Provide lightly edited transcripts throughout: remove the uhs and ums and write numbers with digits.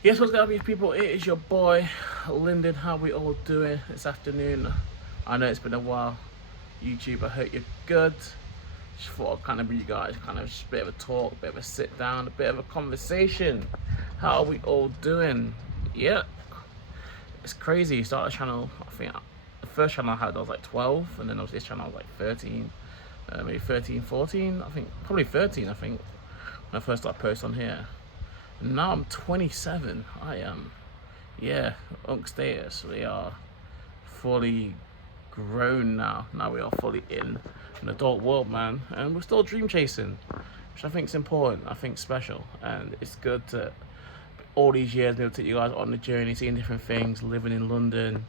Yes, what's going on, people? It is your boy, Lindon. How we all doing this afternoon? I know it's been a while. YouTube, I hope you're good. Just thought I'd kind of bring you guys kind of just a bit of a talk, a bit of a sit down, a bit of a conversation. How are we all doing? Yeah, it's crazy. Started a channel, I think the first channel I had I was like 12, and then obviously this channel I was like 13, maybe 13, 14, I think, probably 13, I think, when I first started posting on here. And now I'm 27. I am, yeah, Unk status. We are fully grown now. Now we are fully in an adult world, man. And we're still dream chasing, which I think is important. I think special. And it's good to, all these years, be able to take you guys on the journey, seeing different things, living in London,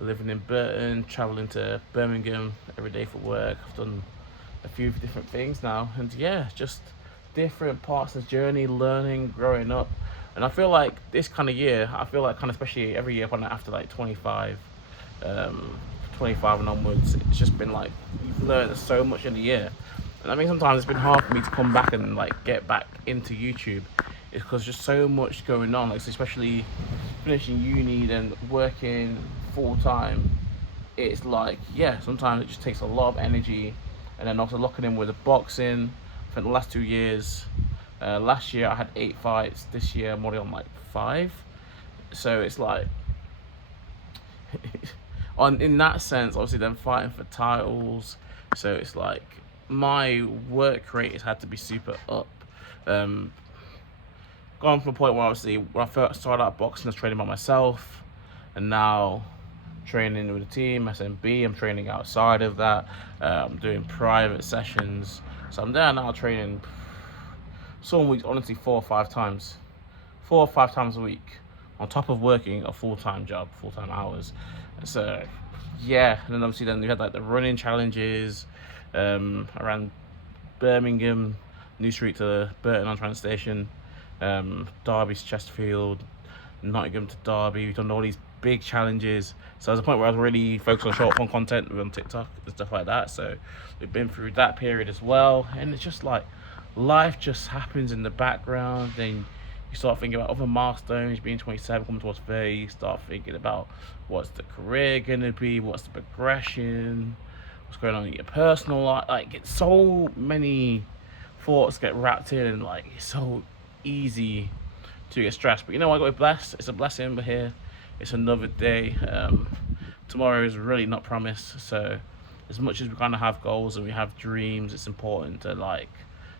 living in Burton, traveling to Birmingham every day for work. I've done a few different things now. And yeah, just different parts of the journey, learning, growing up. And I feel like this kind of year, I feel like kind of especially every year when after like 25, um, 25 and onwards, it's just been like you've learned so much in a year. And I think sometimes it's been hard for me to come back and like get back into YouTube. It's because just so much going on, like especially finishing uni and working full time. It's like, yeah, sometimes it just takes a lot of energy, and then also locking in with the boxing for the last 2 years. Last year I had 8 fights. This year I'm already on like 5. So it's like, on in that sense, obviously then fighting for titles. So it's like my work rate has had to be super up. Um, Gone from a point where obviously when I first started out boxing, I was training by myself, and now training with a team, SMB. I'm training outside of that. I'm doing private sessions. So I'm there now training some weeks, honestly, 4 or 5 times. 4 or 5 times a week, on top of working a full-time job, full-time hours. So, yeah. And then obviously then we had like the running challenges around Birmingham, New Street to Burton on Trent Station, Derby to Chesterfield, Nottingham to Derby. We've done all these big challenges. So there's a point where I was really focused on short form content on TikTok and stuff like that. So we've been through that period as well. And it's just like life just happens in the background. Then you start thinking about other milestones, being 27, coming towards 30. You start thinking about what's the career gonna be, what's the progression, what's going on in your personal life. Like, it's so many thoughts get wrapped in, and like it's so easy to get stressed. But you know what? We're blessed. It's a blessing. We're here. It's another day. Tomorrow is really not promised. So, as much as we kind of have goals and we have dreams, it's important to like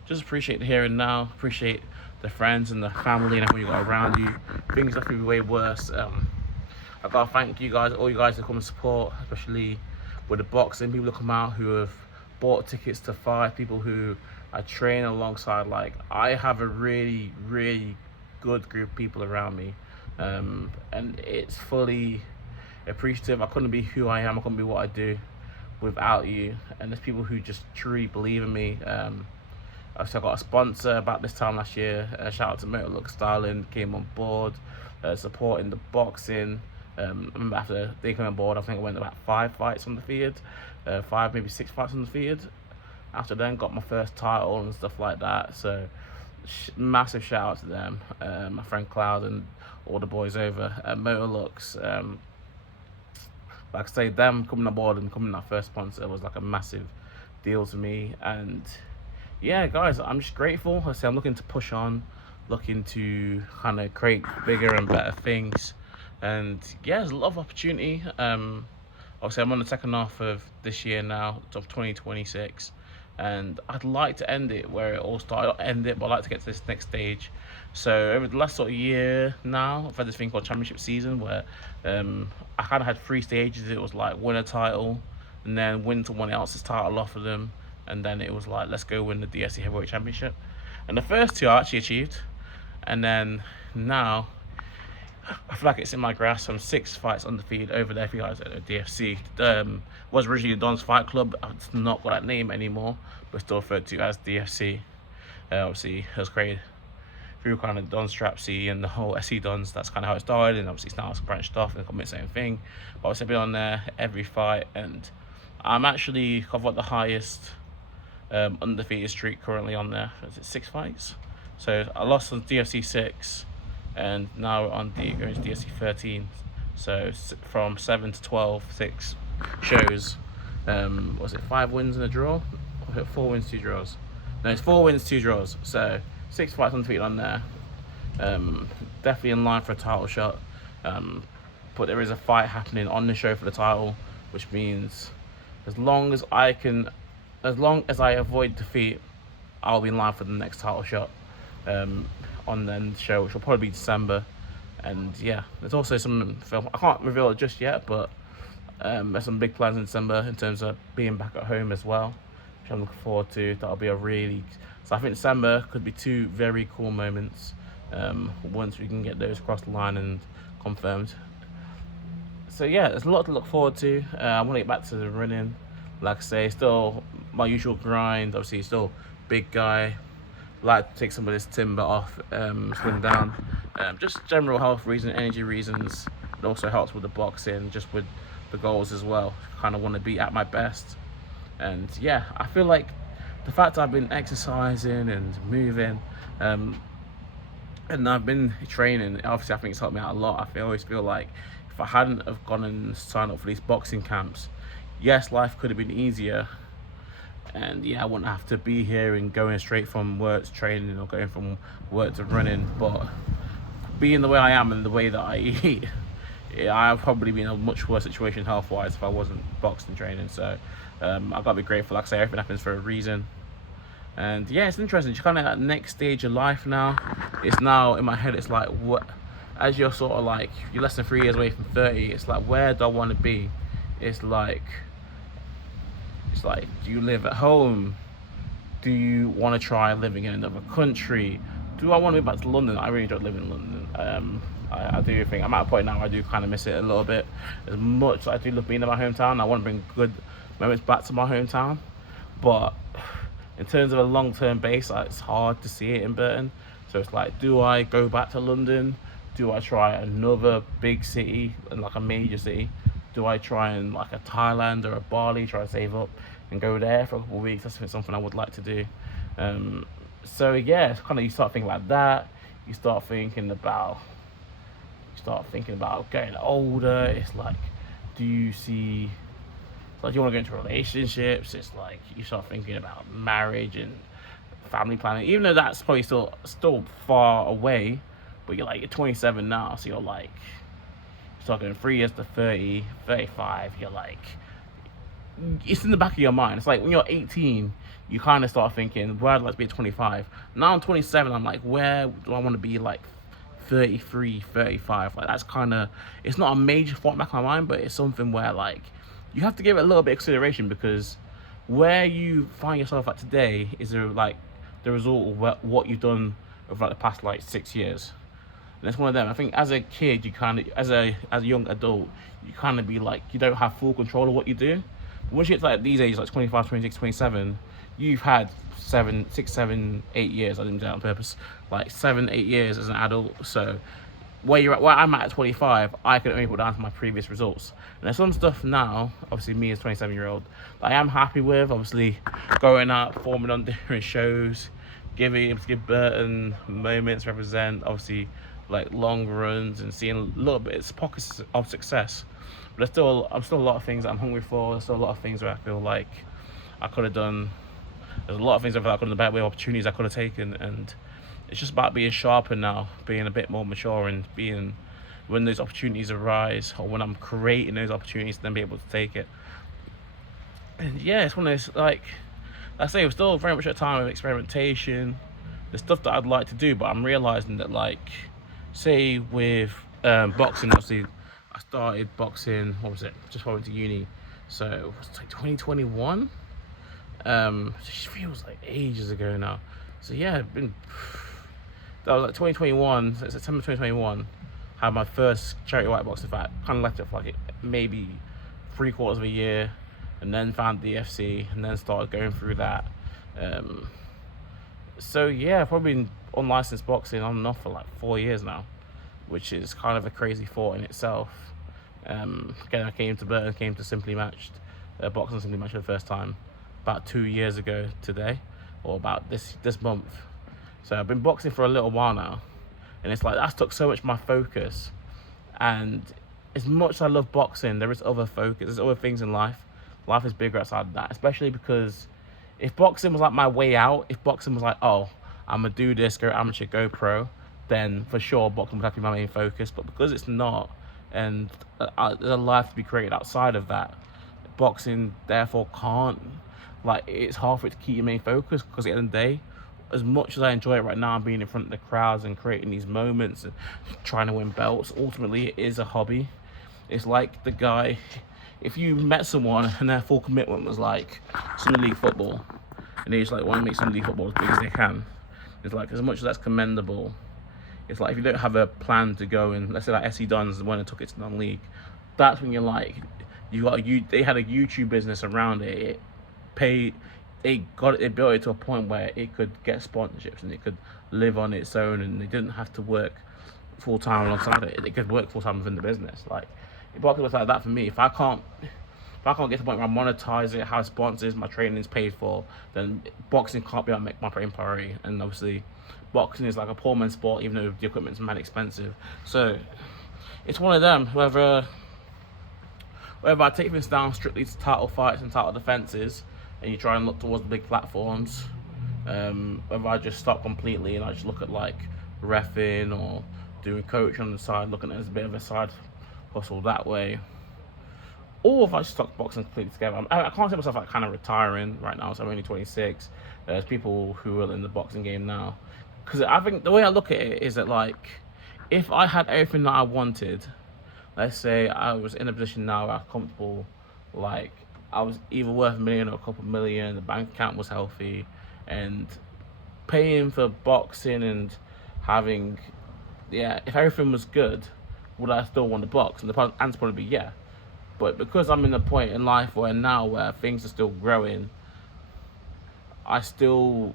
just appreciate the here and now. Appreciate the friends and the family and everyone you got around you. Things that could be way worse. I gotta thank you guys, all you guys that come and support, especially with the boxing. People who come out who have bought tickets to fight. People who I train alongside. Like, I have a really, really good group of people around me, and it's fully appreciative. I couldn't be who I am. I couldn't be what I do without you. And there's people who just truly believe in me. So I got a sponsor about this time last year. Shout out to Motor Look Styling, came on board, supporting the boxing. I remember after they came on board, I think I went about 5 fights on the field, 5 maybe 6 fights on the field. After then, got my first title and stuff like that. So massive shout out to them, my friend Cloud and all the boys over at Motor Looks. Like I say, them coming on board and becoming our first sponsor was like a massive deal to me. And yeah, guys, I'm just grateful. I say I'm looking to push on, looking to kind of create bigger and better things. And yeah, there's a lot of opportunity. Obviously, I'm on the second half of this year now, of 2026. And I'd like to end it where it all started. Not end it, but I'd like to get to this next stage. So over the last sort of year now, I've had this thing called championship season where I kind of had 3 stages. It was like win a title, and then win someone else's title off of them, and then it was like let's go win the DSC Heavyweight Championship. And the first 2 I actually achieved, and then now I feel like it's in my grasp. I'm 6 fights undefeated over there. If you guys know DFC, was originally Don's Fight Club. It's not got that name anymore, but still referred to as DFC. Obviously, it was created through kind of Don Strapsy and the whole SC Dons. That's kind of how it started, and obviously now it's branched off and got the same thing. But obviously, I've been on there every fight, and I've got the highest undefeated streak currently on there. Is it 6 fights? So I lost on DFC 6. and now we're on going to DSC 13. So from 7 to 12, 6 shows. Was it 5 wins and a draw? Or was it 4 wins, 2 draws? No, it's 4 wins, 2 draws. So 6 fights undefeated on there. Definitely in line for a title shot. But there is a fight happening on the show for the title, which means as long as I avoid defeat, I'll be in line for the next title shot on the show, which will probably be December. And yeah, there's also some film. I can't reveal it just yet, but there's some big plans in December in terms of being back at home as well, which I'm looking forward to. That'll be so I think December could be 2 very cool moments once we can get those across the line and confirmed. So yeah, there's a lot to look forward to. I want to get back to the running. Like I say, still my usual grind. Obviously, still big guy. Like to take some of this timber off, slim down. Just general health reasons, energy reasons. It also helps with the boxing, just with the goals as well. Kind of want to be at my best. And yeah, I feel like the fact I've been exercising and moving, and I've been training, obviously I think it's helped me out a lot. I always feel like if I hadn't have gone and signed up for these boxing camps, yes, life could have been easier. And yeah, I wouldn't have to be here and going straight from work to training or going from work to running. But being the way I am and the way that I eat, yeah, I've probably been in a much worse situation health-wise if I wasn't boxing training. So I've got to be grateful. Like I say, everything happens for a reason. And yeah, it's interesting. It's kind of that next stage of life now. It's now in my head, it's like, what, as you're sort of like, you're less than 3 years away from 30, it's like, where do I want to be? It's like, do you live at home? Do you want to try living in another country? Do I want to move back to London? I really enjoy living in London. I do think I'm at a point now where I do kind of miss it a little bit. As much as I do love being in my hometown, I want to bring good moments back to my hometown. But in terms of a long-term base, it's hard to see it in Burton. So it's like, do I go back to London? Do I try another big city and like a major city? Do I try in like a Thailand or a Bali, try to save up and go there for a couple of weeks? That's something I would like to do. So yeah, it's kind of, you start thinking about that. You start thinking about getting older. It's like, do you want to go into relationships? It's like you start thinking about marriage and family planning, even though that's probably still far away. But you're 27 now, so you're like, talking 3 years to 30, 35, you're like, it's in the back of your mind. It's like when you're 18, you kind of start thinking, where I'd like to be at 25. Now I'm 27, I'm like, where do I want to be like 33, 35? Like that's kind of, it's not a major thought back in my mind, but it's something where like, you have to give it a little bit of consideration, because where you find yourself at today is like the result of what you've done over like the past like 6 years. And it's one of them. I think as a kid, you kind of, as a young adult, you kind of be like, you don't have full control of what you do. But once you get to like these ages, like 25, 26, 27, you've had 6, 7, 8 years. I didn't do that on purpose. Like 7, 8 years as an adult. So where I'm at 25, I can only put down to my previous results. And there's some stuff now, obviously me as a 27-year-old, that I am happy with. Obviously going out, performing on different shows, give Burton moments, represent, obviously like long runs and seeing a little bit, it's pockets of success. But I'm still a lot of things that I'm hungry for. There's still a lot of things where I feel like I could have done. There's a lot of things I feel like I could have done better with, opportunities I could have taken, and it's just about being sharper now, being a bit more mature, and being, when those opportunities arise, or when I'm creating those opportunities, then be able to take it. And yeah, it's one of those, like I say, we're still very much at a time of experimentation. There's stuff that I'd like to do, but I'm realizing that, like, say with boxing, obviously I started boxing, what was it, just before I went to uni, so it was like 2021. It just feels like ages ago now. So yeah, that was like 2021, so September 2021, had my first charity white boxing fight. Kind of left it for like maybe 3/4 of a year, and then found the FC, and then started going through that. So yeah, I've probably been unlicensed boxing on and off for like 4 years now, which is kind of a crazy thought in itself. Again, I came to Simply Matched, boxing Simply Matched for the first time about 2 years ago today, or about this month. So I've been boxing for a little while now, and it's like that's took so much of my focus. And as much as I love boxing, there is other focus. There's other things in life. Life is bigger outside of that, especially because if boxing was like my way out, if boxing was like, oh, I'm gonna do this, go amateur, go pro, then for sure boxing would have to be my main focus. But because it's not, and there's a life to be created outside of that, boxing therefore can't. Like, it's hard for it to keep your main focus, because at the end of the day, as much as I enjoy it right now, being in front of the crowds and creating these moments and trying to win belts, ultimately it is a hobby. It's like the guy, if you met someone and their full commitment was like Sunday League football, and they just like want to make Sunday League football as big as they can, it's like, as much as that's commendable, it's like if you don't have a plan to go and, let's say like SC Dons, the one that took it to non-league, that's when you're like, they had a YouTube business around it. It paid, they built it to a point where it could get sponsorships and it could live on its own, and they didn't have to work full time alongside it. It could work full time within the business. Like, boxing was like that for me. If I can't get to the point where I monetize it, have sponsors, my training's paid for, then boxing can't be my main priority. And obviously, boxing is like a poor man's sport, even though the equipment's mad expensive. So it's one of them. Whether I take things down strictly to title fights and title defenses, and you try and look towards the big platforms, whether I just stop completely and I just look at like reffing or doing coaching on the side, looking at it as a bit of a side hustle that way, or if I just stop boxing completely together. I can't see myself like kind of retiring right now, so I'm only 26. There's people who are in the boxing game now, because I think the way I look at it is that, like, if I had everything that I wanted, let's say I was in a position now where I'm comfortable, like I was either worth $1 million or a couple million, the bank account was healthy, and paying for boxing and having, if everything was good, would I still want to box? And the answer probably be yeah. But because I'm in a point in life where things are still growing, I still,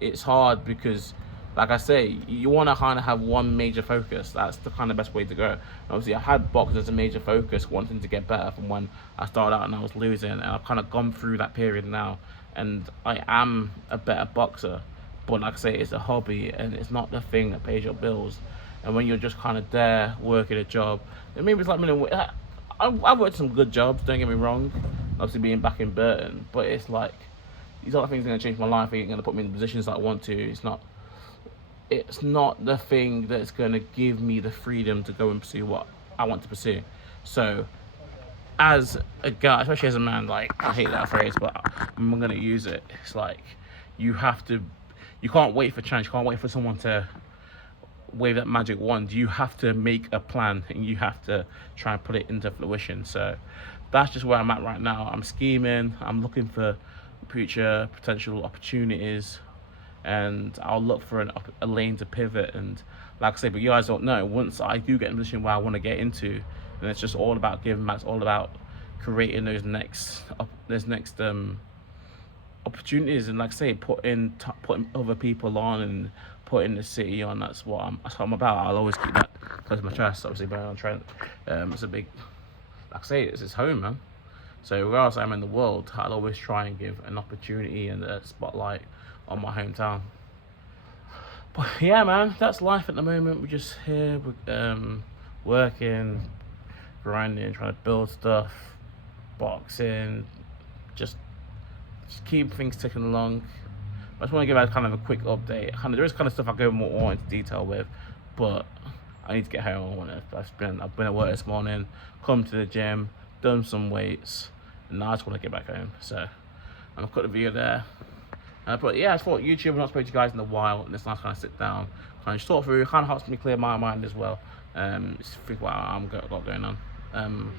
it's hard because, like I say, you want to kind of have one major focus. That's the kind of best way to go. And obviously, I had boxing as a major focus, wanting to get better from when I started out and I was losing. And I've kind of gone through that period now, and I am a better boxer. But like I say, it's a hobby, and it's not the thing that pays your bills. And when you're just kind of there working a job, and maybe it's like, I've worked some good jobs, don't get me wrong, obviously being back in Burton, but it's like, these other things are going to change my life, ain't going to put me in the positions that I want to. It's not the thing that's going to give me the freedom to go and pursue what I want to pursue. So, as a guy, especially as a man, like, I hate that phrase, but I'm going to use it. It's like, you can't wait for change, you can't wait for someone to wave that magic wand. You have to make a plan, and you have to try and put it into fruition. So that's just where I'm at right now. I'm scheming, I'm looking for future potential opportunities, and I'll look for a lane to pivot. And like I say, but you guys don't know, once I do get in a position where I want to get into, then it's just all about giving back. It's all about creating those next opportunities, and like I say, putting other people on and putting the city on. That's what I'm about. I'll always keep that close to my chest. Obviously, being on Trent, it's a big, like I say, it's his home, man. So wherever I'm in the world, I'll always try and give an opportunity and a spotlight on my hometown. But yeah, man, that's life at the moment. We're just here, working, grinding, trying to build stuff, boxing, just keep things ticking along. I just want to give out kind of a quick update. There is kind of stuff I go more into detail with, but I need to get home. I've been at work this morning, come to the gym, done some weights, and now I just want to get back home. So I'm gonna cut the video there. But yeah, I thought YouTube, I've not spoken to you guys in a while, and it's nice to kind of sit down, kind of talk through. It kind of helps me clear my mind as well. Just think what I'm got going on.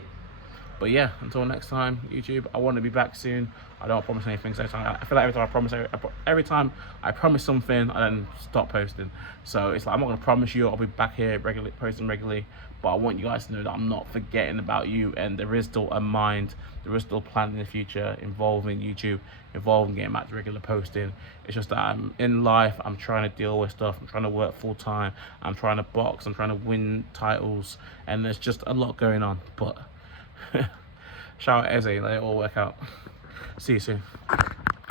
But yeah, until next time, YouTube, I want to be back soon. I don't promise anything. So I feel like every time I promise something, I then stop posting. So it's like, I'm not going to promise you I'll be back here posting regularly, but I want you guys to know that I'm not forgetting about you, and there is still a mind, there is still a plan in the future involving YouTube, involving getting back to regular posting. It's just that I'm in life, I'm trying to deal with stuff, I'm trying to work full time, I'm trying to box, I'm trying to win titles, and there's just a lot going on. But shout out Eze, let it all work out. See you soon.